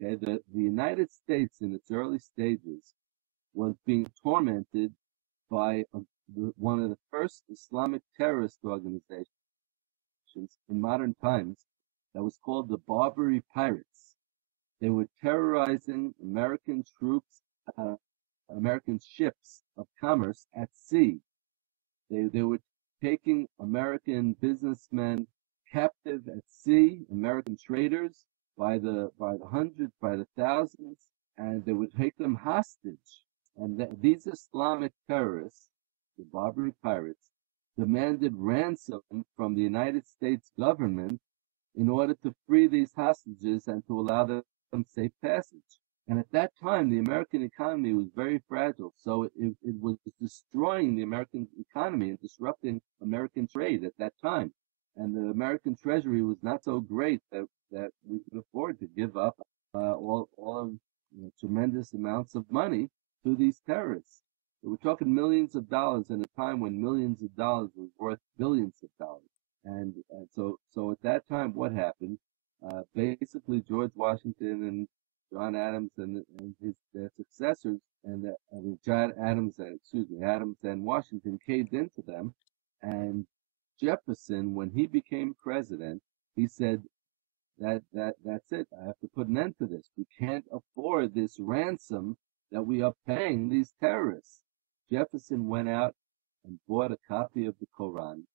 Okay, the United States in its early stages was being tormented by one of the first Islamic terrorist organizations in modern times that was called the Barbary Pirates. They were terrorizing American troops, American ships of commerce at sea. They were taking American businessmen captive at sea, American traders by the hundreds, by the thousands, and they would take them hostage. And these Islamic terrorists, the Barbary Pirates, demanded ransom from the United States government in order to free these hostages and to allow them safe passage. And at that time, the American economy was very fragile, so it was destroying the American economy and disrupting American trade at that time. And the American Treasury was not so great that we could afford to give up all of tremendous amounts of money to these terrorists. We're talking millions of dollars in a time when millions of dollars was worth billions of dollars. And so at that time, what happened? Basically, George Washington and John Adams and their successors, Adams and Washington caved into them. And Jefferson, when he became president, he said that's it. I have to put an end to this. We can't afford this ransom that we are paying these terrorists. Jefferson went out and bought a copy of the Quran,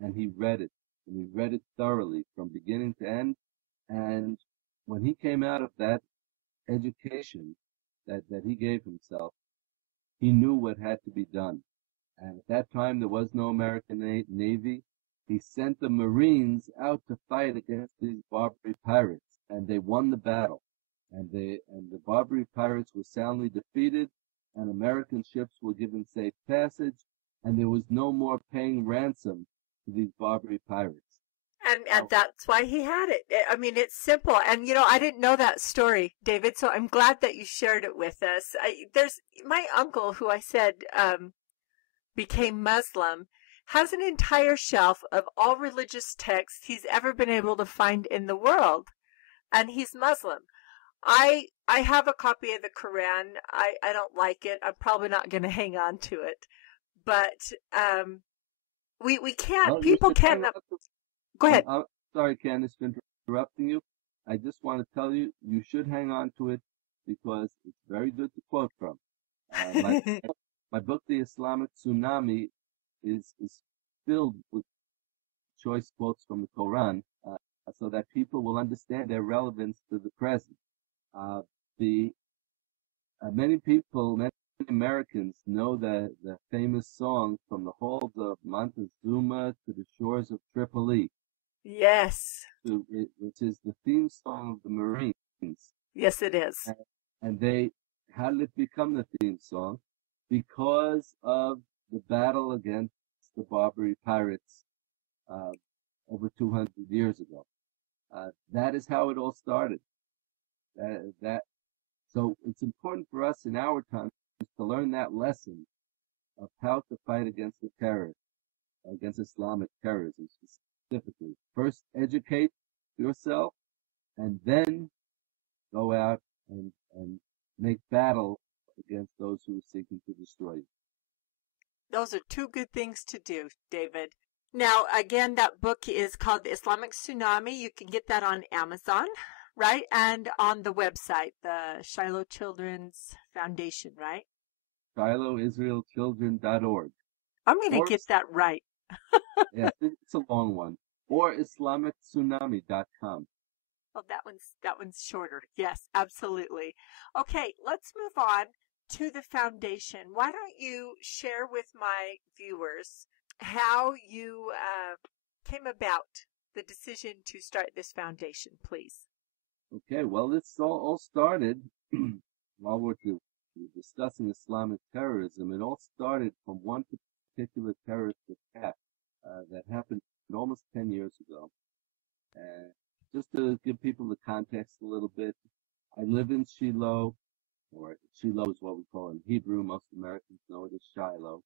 and he read it, and he read it thoroughly from beginning to end. And when he came out of that education that he gave himself, he knew what had to be done. And at that time, there was no American Navy. He sent the Marines out to fight against these Barbary pirates, and they won the battle. And the Barbary pirates were soundly defeated, and American ships were given safe passage, and there was no more paying ransom to these Barbary pirates. And that's why he had it. I mean, it's simple. And, I didn't know that story, David, so I'm glad that you shared it with us. There's my uncle, who I said became Muslim, has an entire shelf of all religious texts he's ever been able to find in the world. And he's Muslim. I have a copy of the Quran. I don't like it. I'm probably not going to hang on to it. But we can't, well, people can't. Go ahead. I'm sorry, Candace, for interrupting you. I just want to tell you, you should hang on to it because it's very good to quote from. My book, The Islamic Tsunami, is filled with choice quotes from the Quran so that people will understand their relevance to the present. Many Americans know the famous song From the Halls of Montezuma to the Shores of Tripoli. Yes. Which is the theme song of the Marines. Yes, it is. And how did it become the theme song? Because of the battle against the Barbary Pirates over 200 years ago. That is how it all started. So it's important for us in our time to learn that lesson of how to fight against the terrorists, against Islamic terrorism specifically. First, educate yourself, and then go out and make battle against those who are seeking to destroy you. Those are two good things to do, David. Now, again, that book is called The Islamic Tsunami. You can get that on Amazon, right? And on the website, the Shiloh Children's Foundation, right? ShilohIsraelChildren.org. I'm going to get that right. Yeah, it's a long one. Or IslamicTsunami.com. Oh, that one's shorter. Yes, absolutely. Okay, let's move on to the foundation. Why don't you share with my viewers how you came about the decision to start this foundation, please? Okay, well, this all started while we're discussing Islamic terrorism. It all started from one particular terrorist attack that happened almost 10 years ago. And just to give people the context a little bit, I live in Shiloh, or Shiloh is what we call it in Hebrew. Most Americans know it as Shiloh.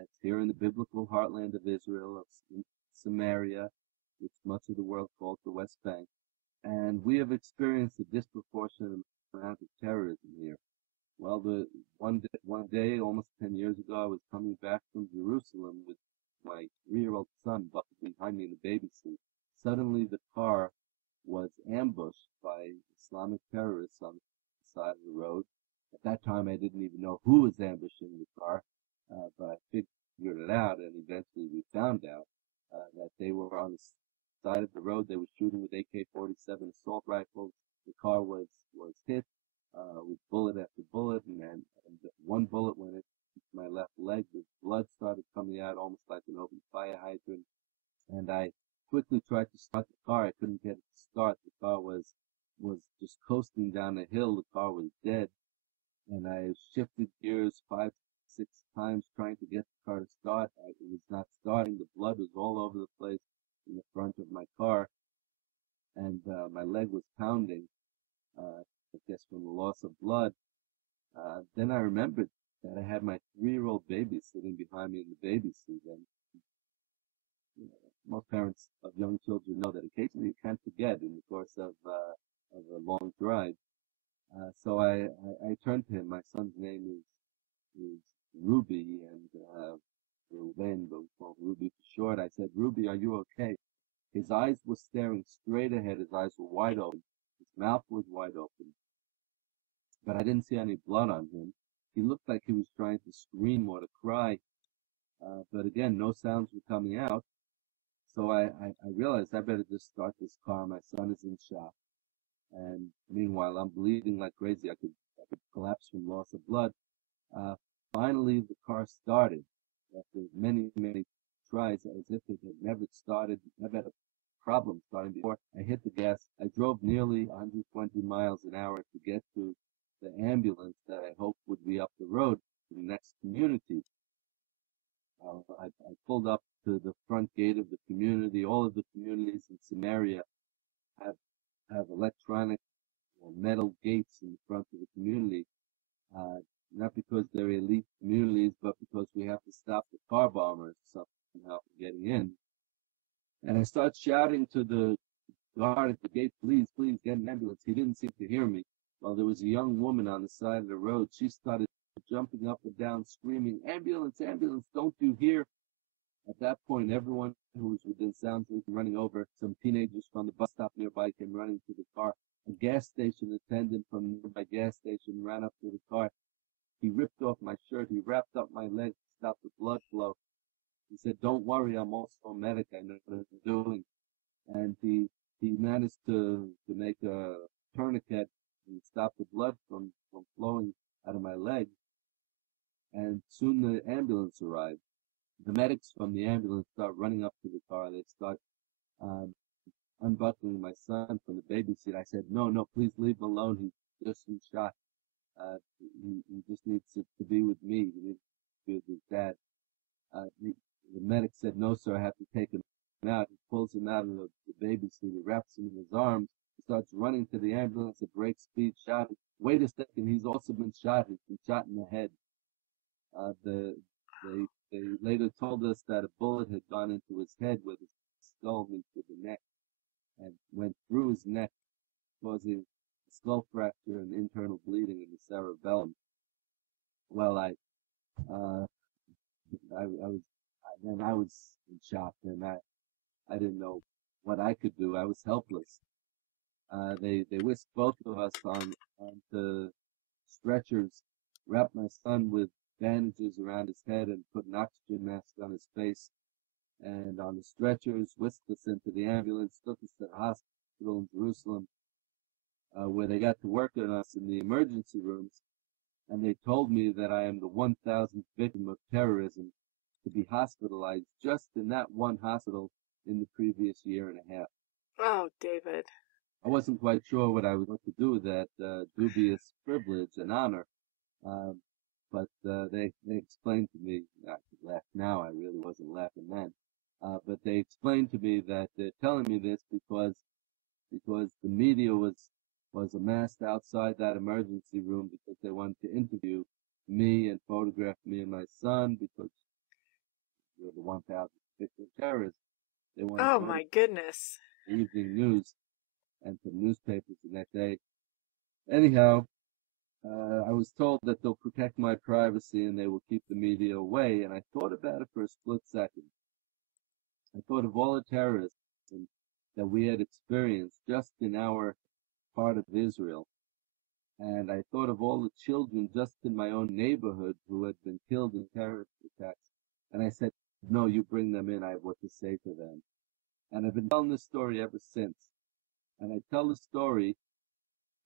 It's here in the biblical heartland of Israel, in Samaria, which much of the world calls the West Bank. And we have experienced a disproportionate amount of terrorism here. Well, one day, almost 10 years ago, I was coming back from Jerusalem with my 3-year-old son buckled behind me in the baby seat. Suddenly, the car was ambushed by Islamic terrorists on the side of the road. At that time, I didn't even know who was ambushing the car, but I figured it out, and eventually we found out that they were on the side of the road. They were shooting with AK-47 assault rifles. The car was hit with bullet after bullet, and one bullet went into my left leg. The blood started coming out almost like an open fire hydrant, and I quickly tried to start the car. I couldn't get it to start. The car was just coasting down a hill. The car was dead, and I shifted gears 5, 6 times trying to get the car to start. It was not starting. The blood was all over the place in the front of my car, and my leg was pounding, I guess from the loss of blood. Then I remembered that I had my 3-year-old baby sitting behind me in the baby seat, and most parents of young children know that occasionally you can't forget in the course of a long drive. So I turned to him. My son's name is Ruby, and Rubin, but we call him Ruby for short. I said, "Ruby, are you okay?" His eyes were staring straight ahead. His eyes were wide open. His mouth was wide open. But I didn't see any blood on him. He looked like he was trying to scream or to cry. But again, no sounds were coming out. So I realized I better just start this car. My son is in shock. And meanwhile, I'm bleeding like crazy. I could collapse from loss of blood. Finally, the car started after many, many tries, as if it had never started, never had a problem starting before. I hit the gas. I drove nearly 120 miles an hour to get to the ambulance that I hoped would be up the road to the next community. I pulled up to the front gate of the community. All of the communities in Samaria have electronic or metal gates in the front of the community, not because they're elite communities, but because we have to stop the car bombers somehow from getting in. And I start shouting to the guard at the gate, "Please, please, get an ambulance." He didn't seem to hear me. Well, there was a young woman on the side of the road. She started jumping up and down, screaming, "Ambulance, ambulance, don't you hear?" At that point, everyone who was within sound came running over. Some teenagers from the bus stop nearby came running to the car. A gas station attendant from my gas station ran up to the car. He ripped off my shirt. He wrapped up my leg to stop the blood flow. He said, "Don't worry, I'm also a medic. I know what I'm doing." And he managed to make a tourniquet and stop the blood from flowing out of my leg. And soon the ambulance arrived. The medics from the ambulance start running up to the car. They start unbuckling my son from the baby seat. I said, no, please leave him alone. He's just in shock. He just needs to be with me. He needs to be with his dad. The medic said, "No, sir, I have to take him out." He pulls him out of the baby seat. He wraps him in his arms. He starts running to the ambulance at break speed, shouting, "Wait a second, he's also been shot. He's been shot in the head." They later told us that a bullet had gone into his head where the skull meets with the neck and went through his neck, causing a skull fracture and internal bleeding in the cerebellum. Well, I was in shock, and I didn't know what I could do. I was helpless. They whisked both of us onto stretchers, wrapped my son with bandages around his head, and put an oxygen mask on his face. And on the stretchers, whisked us into the ambulance, took us to the hospital in Jerusalem, where they got to work on us in the emergency rooms. And they told me that I am the 1,000th victim of terrorism to be hospitalized just in that one hospital in the previous year and a half. Oh, David. I wasn't quite sure what to do with that dubious privilege and honor, but they explained to me. I could laugh now. I really wasn't laughing then. But they explained to me that they're telling me this because the media was amassed outside that emergency room because they wanted to interview me and photograph me and my son because we're the 1,000th victim of terrorism. They wanted Oh, my goodness. Evening news. and some newspapers the next day. Anyhow, I was told that they'll protect my privacy and they will keep the media away, and I thought about it for a split second. I thought of all the terrorism that we had experienced just in our part of Israel, and I thought of all the children just in my own neighborhood who had been killed in terrorist attacks, and I said, no, you bring them in, I have what to say to them. And I've been telling this story ever since. And I tell the story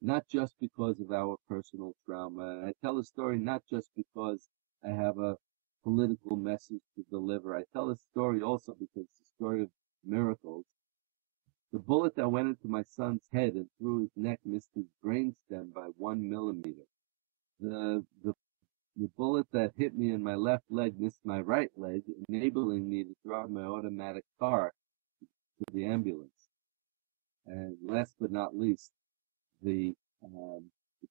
not just because of our personal trauma. I tell the story not just because I have a political message to deliver. I tell the story also because it's a story of miracles. The bullet that went into my son's head and through his neck missed his brainstem by 1 millimeter. The bullet that hit me in my left leg missed my right leg, enabling me to drive my automatic car to the ambulance. And last but not least, the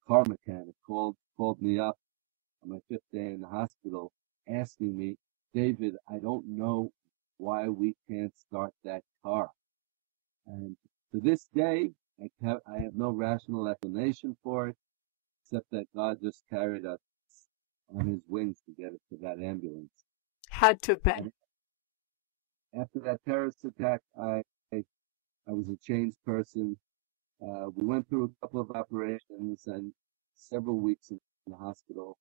car mechanic called me up on my 5th day in the hospital, asking me, David, I don't know why we can't start that car. And to this day, I have no rational explanation for it, except that God just carried us on his wings to get us to that ambulance. Had to have been. After that terrorist attack, I was a changed person. We went through a couple of operations and several weeks in the hospital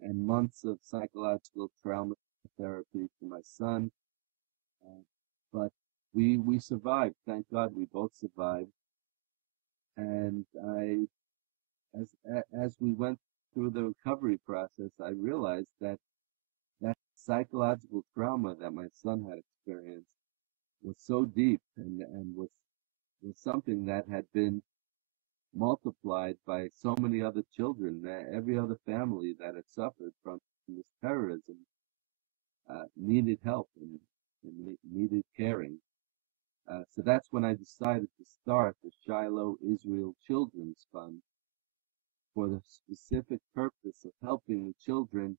and months of psychological trauma therapy for my son. But we survived. Thank God we both survived. And as we went through the recovery process, I realized that psychological trauma that my son had experienced was so deep and was something that had been multiplied by so many other children. Every other family that had suffered from this terrorism needed help and needed caring. So that's when I decided to start the Shiloh Israel Children's Fund for the specific purpose of helping the children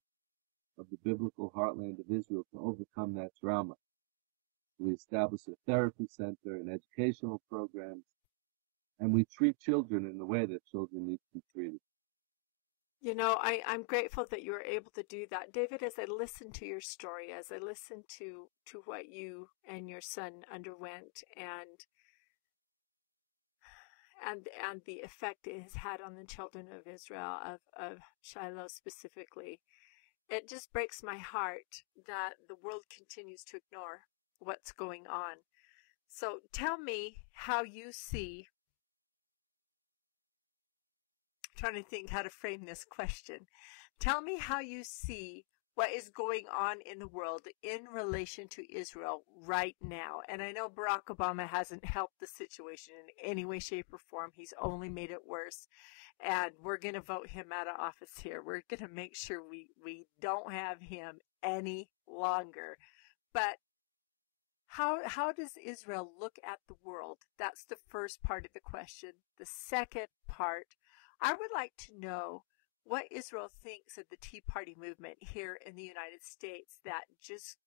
of the biblical heartland of Israel to overcome that trauma. We established a therapy center and educational programs, and we treat children in the way that children need to be treated. You know, I'm grateful that you were able to do that. David, as I listened to your story, as I listened to what you and your son underwent and the effect it has had on the children of Israel, of Shiloh specifically, it just breaks my heart that the world continues to ignore what's going on. So tell me how you see, I'm trying to think how to frame this question. Tell me how you see what is going on in the world in relation to Israel right now. And I know Barack Obama hasn't helped the situation in any way, shape, or form. He's only made it worse. And we're going to vote him out of office here. We're going to make sure we don't have him any longer. But how does Israel look at the world? That's the first part of the question. The second part, I would like to know what Israel thinks of the Tea Party movement here in the United States that just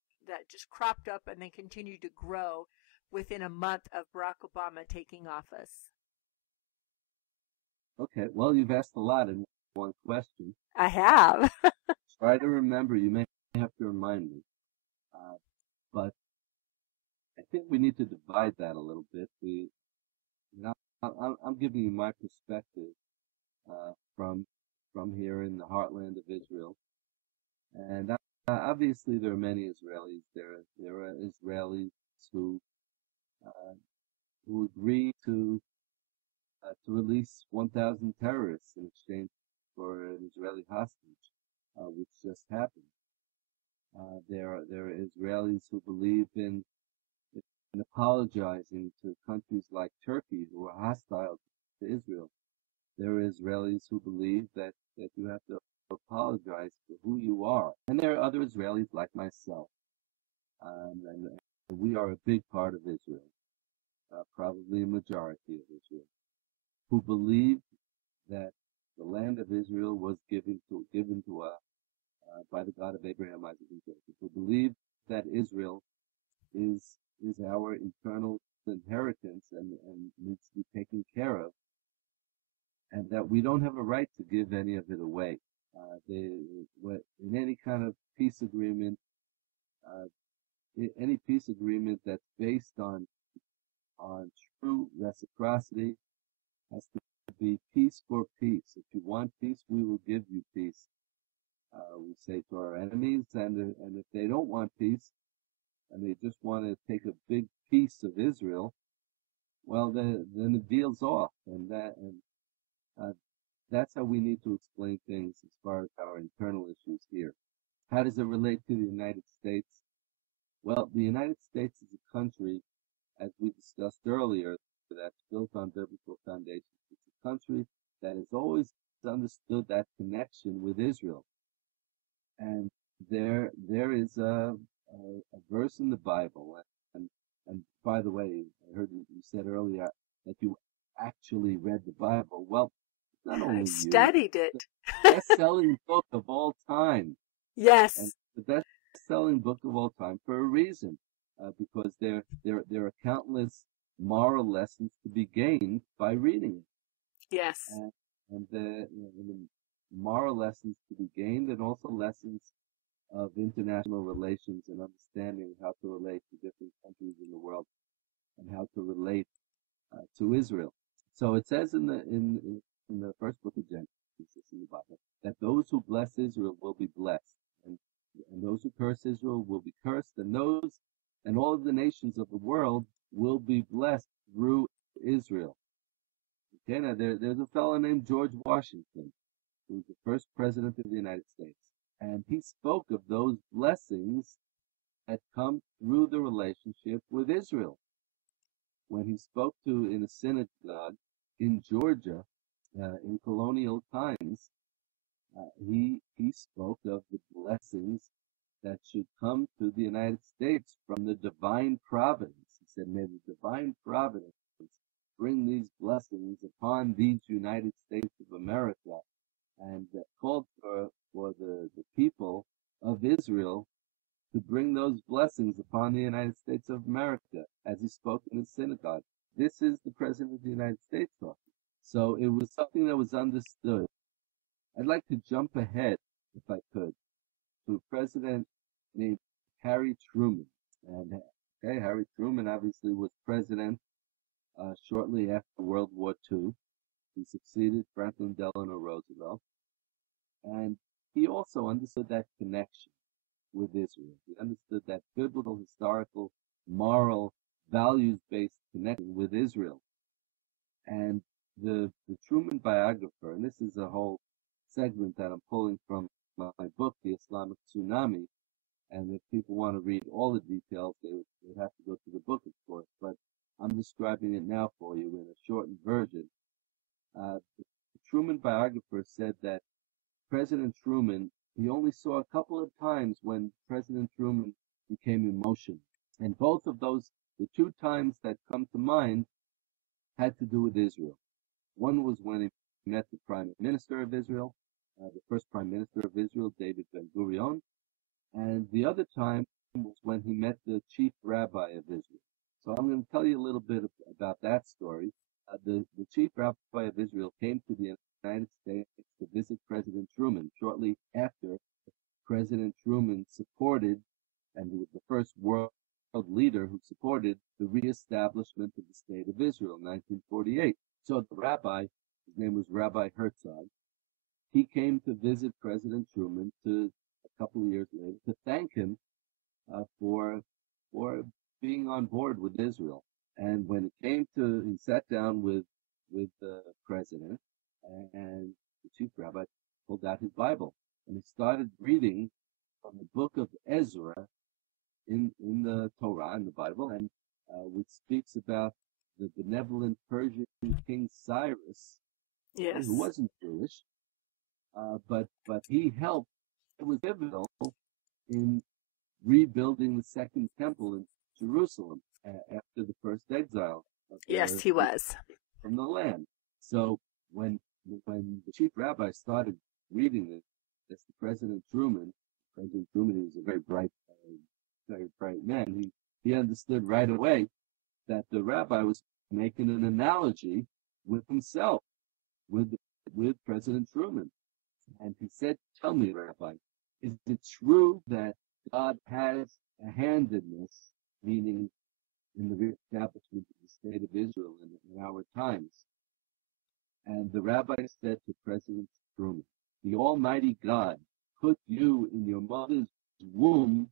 cropped up and then continued to grow within a month of Barack Obama taking office. Okay, well, you've asked a lot in one question. I have. Try to remember. You may have to remind me. But I think we need to divide that a little bit. I'm giving you my perspective from here in the heartland of Israel, and obviously there are many Israelis. There are Israelis who agree to release 1,000 terrorists in exchange for an Israeli hostage, which just happened. There are Israelis who believe in apologizing to countries like Turkey who are hostile to Israel. There are Israelis who believe that you have to apologize for who you are. And there are other Israelis like myself. And we are a big part of Israel, probably a majority of Israel, who believe that the land of Israel was given to us by the God of Abraham, Isaac, and Jacob, who believe that Israel is is our eternal inheritance and needs to be taken care of, and that we don't have a right to give any of it away. In any kind of peace agreement, uh, any peace agreement that's based on true reciprocity has to be peace for peace. If you want peace, we will give you peace. We say to our enemies, and if they don't want peace, and they just want to take a big piece of Israel, well, then the deal's off, and that's how we need to explain things as far as our internal issues here. How does it relate to the United States? Well, the United States is a country, as we discussed earlier, that's built on biblical foundations. It's a country that has always understood that connection with Israel. And there is a verse in the Bible, and by the way, I heard you said earlier that you actually read the Bible. Well, not only I you, studied it. the best-selling book of all time. Yes. And the best-selling book of all time for a reason, because there are countless moral lessons to be gained by reading it. Yes. And the moral lessons to be gained, and also lessons of international relations and understanding how to relate to different countries in the world and how to relate to Israel. So it says in the first book of Genesis in the Bible that those who bless Israel will be blessed, and those who curse Israel will be cursed, and all of the nations of the world will be blessed through Israel. Okay, now there's a fellow named George Washington, who was the first president of the United States, and he spoke of those blessings that come through the relationship with Israel. When he spoke in a synagogue in Georgia in colonial times, he spoke of the blessings that should come to the United States from the divine providence. He said, may the divine providence bring these blessings upon these United States of America, and called for the people of Israel to bring those blessings upon the United States of America, as he spoke in his synagogue. This is the President of the United States talking. So it was something that was understood. I'd like to jump ahead, if I could, to a president named Harry Truman. And Harry Truman obviously was president shortly after World War II. He succeeded Franklin Delano Roosevelt. And he also understood that connection with Israel. He understood that biblical, historical, moral, values-based connection with Israel. And the Truman biographer, and this is a whole segment that I'm pulling from my book, The Islamic Tsunami, and if people want to read all the details, they would have to go to the book, of course, but I'm describing it now for you in a shortened version. The Truman biographer said that President Truman, he only saw a couple of times when President Truman became emotional. And both of those, the two times that come to mind, had to do with Israel. One was when he met the Prime Minister of Israel, the first Prime Minister of Israel, David Ben-Gurion, and the other time was when he met the Chief Rabbi of Israel. So I'm going to tell you a little bit about that story. The Chief Rabbi of Israel came to the United States to visit President Truman shortly after President Truman supported, and he was the first world leader who supported the reestablishment of the State of Israel in 1948. So the rabbi, his name was Rabbi Herzog, he came to visit President Truman a couple of years later to thank him for being on board with Israel. And when it came to, he sat down with the president, and the chief rabbi pulled out his Bible, and he started reading from the book of Ezra in the Torah, in the Bible, and which speaks about the benevolent Persian king Cyrus, Yes. who wasn't Jewish, but he helped. It was pivotal in rebuilding the second temple in Jerusalem after the first exile. Yes, he was. From the land. So when the chief rabbi started reading this to President Truman, he was a very bright man. he understood right away that the rabbi was making an analogy with himself, with with President Truman. And he said, "Tell me, Rabbi, is it true that God has a hand in this, meaning in the reestablishment of the state of Israel in our times?" And the rabbi said to President Truman, "The Almighty God put you in your mother's womb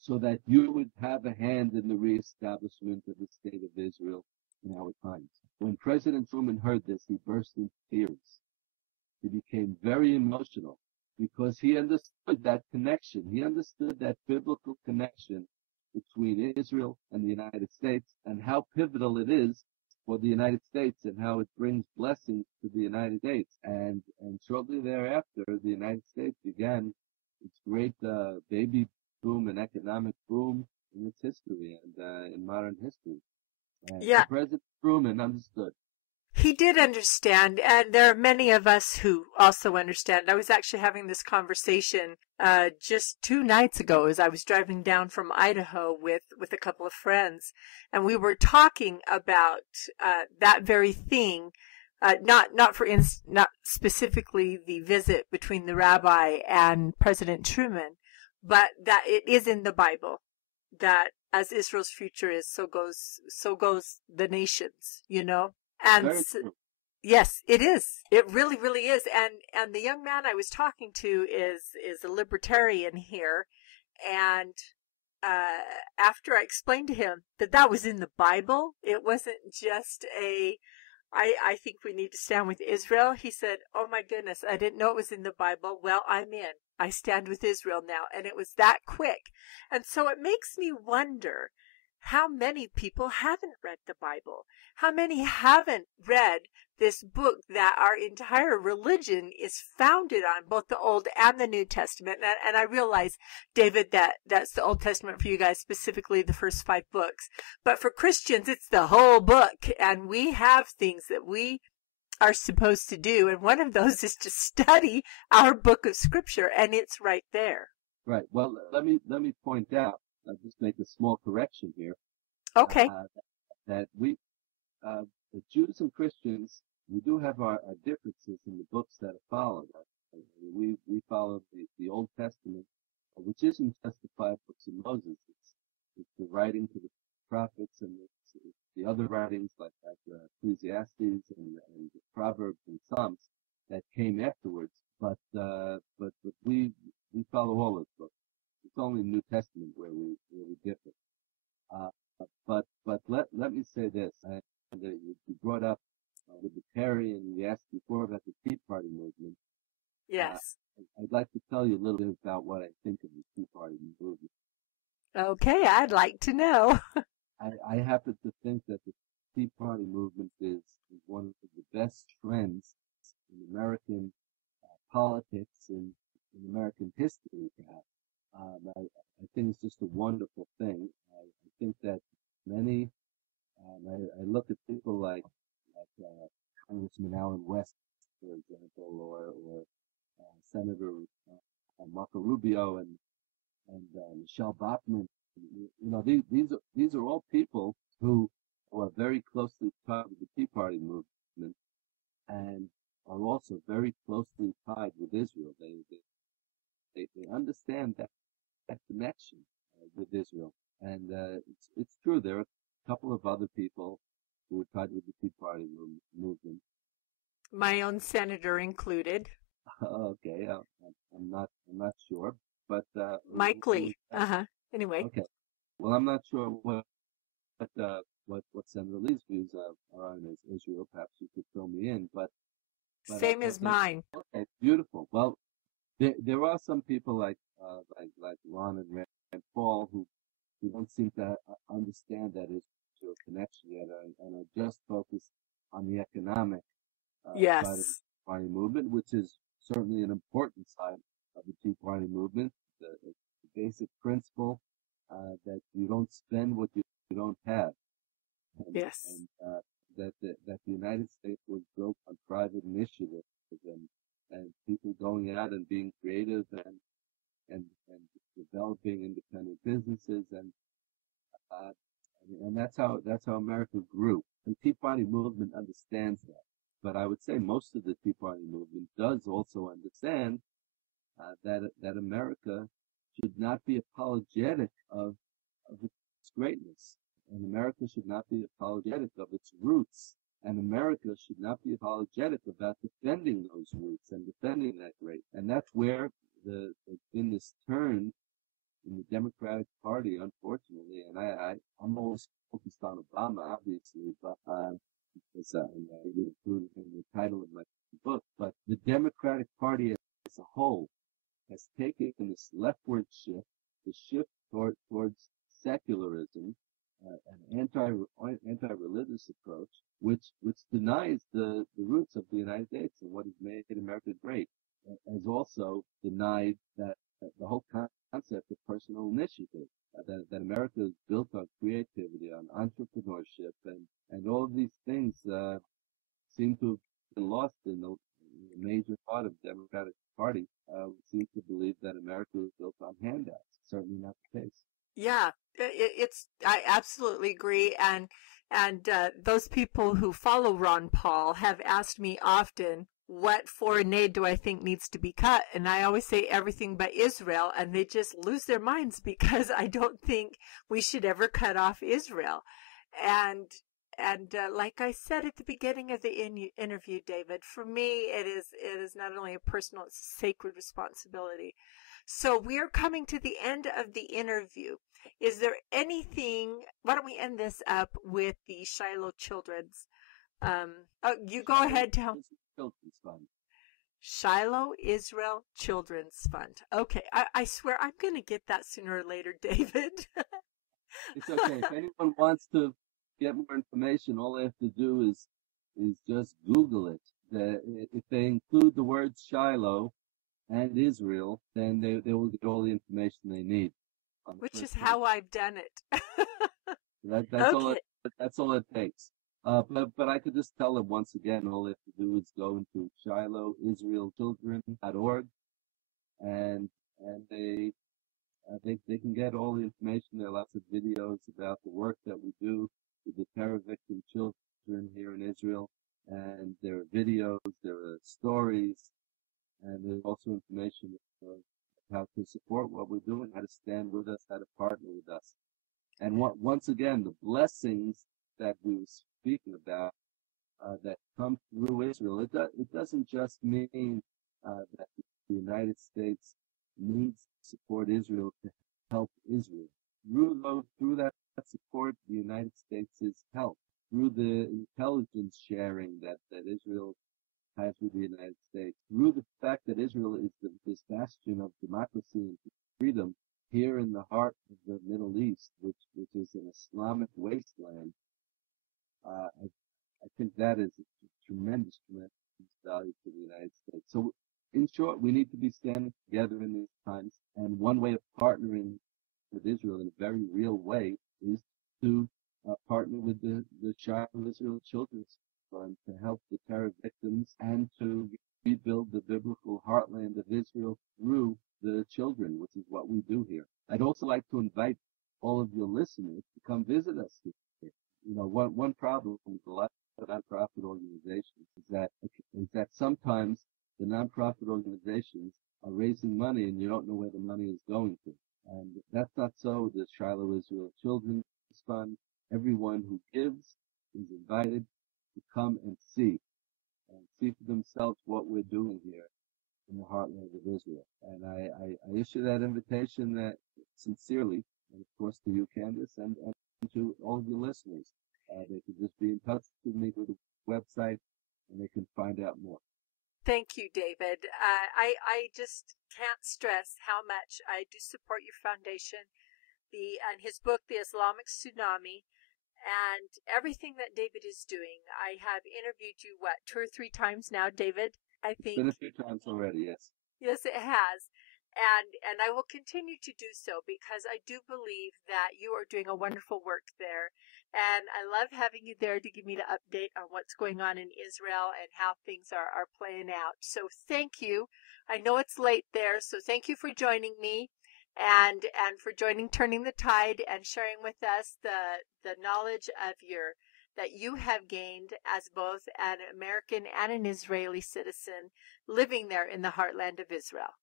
so that you would have a hand in the reestablishment of the state of Israel in our times." When President Truman heard this, he burst into tears. He became very emotional because he understood that connection. He understood that biblical connection between Israel and the United States and how pivotal it is for the United States and how it brings blessings to the United States. And shortly thereafter, the United States began its great baby boom and economic boom in its history and in modern history. And Yeah. President Truman understood. He did understand, and there are many of us who also understand. I was actually having this conversation just 2 nights ago as I was driving down from Idaho with a couple of friends, and we were talking about that very thing. Not specifically the visit between the rabbi and President Truman, but that it is in the Bible that as Israel's future is, so goes the nations, you know. And yes, it is. It really, really is. And the young man I was talking to is a libertarian here, and after I explained to him that was in the Bible, it wasn't just I think we need to stand with Israel. He said, "Oh my goodness, I didn't know it was in the Bible. Well, I'm in. I stand with Israel now." And it was that quick. And so it makes me wonder how many people haven't read the Bible. How many haven't read this book that our entire religion is founded on, both the Old and the New Testament. And I realize, David, that's the Old Testament for you guys, specifically the first 5 books. But for Christians, it's the whole book. And we have things that we are supposed to do. And one of those is to study our book of Scripture. And it's right there. Right. Well, let me point out, I'll just make a small correction here. Okay. That we, the Jews and Christians, we do have our differences in the books that are followed. We follow the Old Testament, which isn't just the 5 books of Moses. It's the writing to the prophets and it's the other writings like Ecclesiastes and the Proverbs and Psalms that came afterwards. But we follow all those books. It's only the New Testament where we differ. But let me say this. You brought up libertarian. You asked before about the Tea Party movement. Yes. I'd like to tell you a little bit about what I think of the Tea Party movement. Okay, I'd like to know. I happen to think that the Tea Party movement is one of the best trends in American politics and in American history. I think it's just a wonderful thing. I think that many, I look at people like Congressman Allen West, for example, or Senator Marco Rubio and Michelle Bachmann. You know, these are all people who are very closely tied with the Tea Party movement and are also very closely tied with Israel. They understand that connection with Israel, and it's true. There are a couple of other people who are tied with the Tea Party movement. My own senator included. Okay, I'm not sure, but Mike Lee. Anyway. Okay. Well, I'm not sure what Senator Lee's views are on Israel. Perhaps you could fill me in, but same as mine. Okay, beautiful. Well, there are some people like Ron and Rand Paul who don't seem to understand that Israel connection yet, and are just focused on the economic yes. side of the Tea Party movement, which is certainly an important side of the Tea Party movement. The basic principle that you don't spend what you don't have. And, yes. And that the United States was built on private initiative and people going out and being creative and developing independent businesses and Uh, and that's how America grew. The Tea Party movement understands that. But I would say most of the Tea Party movement does also understand that America should not be apologetic of its greatness, and America should not be apologetic of its roots, and America should not be apologetic about defending those roots and defending that great. And that's where there's been this turn in the Democratic Party, unfortunately. And I'm always focused on Obama, obviously, but because I included in the title of my book. But the Democratic Party as a whole has taken this leftward shift, the shift towards secularism, an anti-religious approach, which denies the roots of the United States and what has made America great, has also denied that the whole concept of personal initiative, that America is built on creativity, on entrepreneurship, and all of these things seem to have been lost in the major part of the Democratic Party. Seems to believe that America is built on handouts. Certainly not the case. Yeah, I absolutely agree. And those people who follow Ron Paul have asked me often, what foreign aid do I think needs to be cut? And I always say everything but Israel, and they just lose their minds because I don't think we should ever cut off Israel. And like I said at the beginning of the interview, David, for me, it is not only a personal, it's a sacred responsibility. So we're coming to the end of the interview. Is there anything, why don't we end this up with the Shiloh Children's, you go ahead, tell. Children's Fund. Shiloh Israel Children's Fund. Okay, I swear I'm going to get that sooner or later, David. It's okay. If anyone wants to get more information, all they have to do is just Google it. If they include the words Shiloh and Israel, then they will get all the information they need. Which is how I've done it. That's okay. That's all it takes. But I could just tell them once again, all they have to do is go into ShilohIsraelChildren.org, and they can get all the information. There are lots of videos about the work that we do with the terror victim children here in Israel, and there are videos, there are stories, and there's also information of how to support what we're doing, how to stand with us, how to partner with us. And once again, the blessings that we were speaking about that come through Israel, it doesn't just mean that the United States needs to support Israel to help Israel. Through that support, the United States is helped. Through the intelligence sharing that Israel has with the United States, through the fact that Israel is this bastion of democracy and freedom here in the heart of the Middle East, which is an Islamic wasteland. I think that is a tremendous value to the United States. So, in short, we need to be standing together in these times, and one way of partnering with Israel in a very real way is to partner with the Shiloh Israel Children's Fund to help the terror victims and to rebuild the biblical heartland of Israel through the children, which is what we do here. I'd also like to invite all of your listeners to come visit us here. You know, one problem with a lot of nonprofit organizations is that sometimes the nonprofit organizations are raising money and you don't know where the money is going to. And that's not so with the Shiloh Israel Children's Fund. Everyone who gives is invited to come and see for themselves what we're doing here in the heartland of Israel. And I issue that invitation that sincerely, and of course to you, Candace, and to all of your listeners. They can just be in touch with me through the website, and they can find out more. Thank you, David. I just can't stress how much I do support your foundation, and his book, The Islamic Tsunami, and everything that David is doing. I have interviewed you, 2 or 3 times now, David? I think. Been a few times already, yes. Yes, it has. And I will continue to do so because I do believe that you are doing a wonderful work there. And I love having you there to give me the update on what's going on in Israel and how things are playing out. So thank you. I know it's late there, so thank you for joining me. and for joining Turning the Tide and sharing with us the knowledge of that you have gained as both an American and an Israeli citizen living there in the heartland of Israel.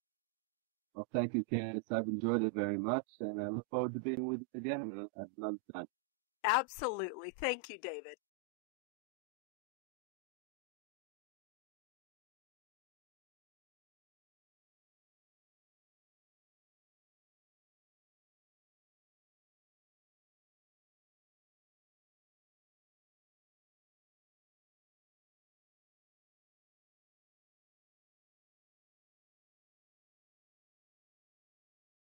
Well, thank you, Candace. I've enjoyed it very much, and I look forward to being with you again at another time. Absolutely. Thank you, David.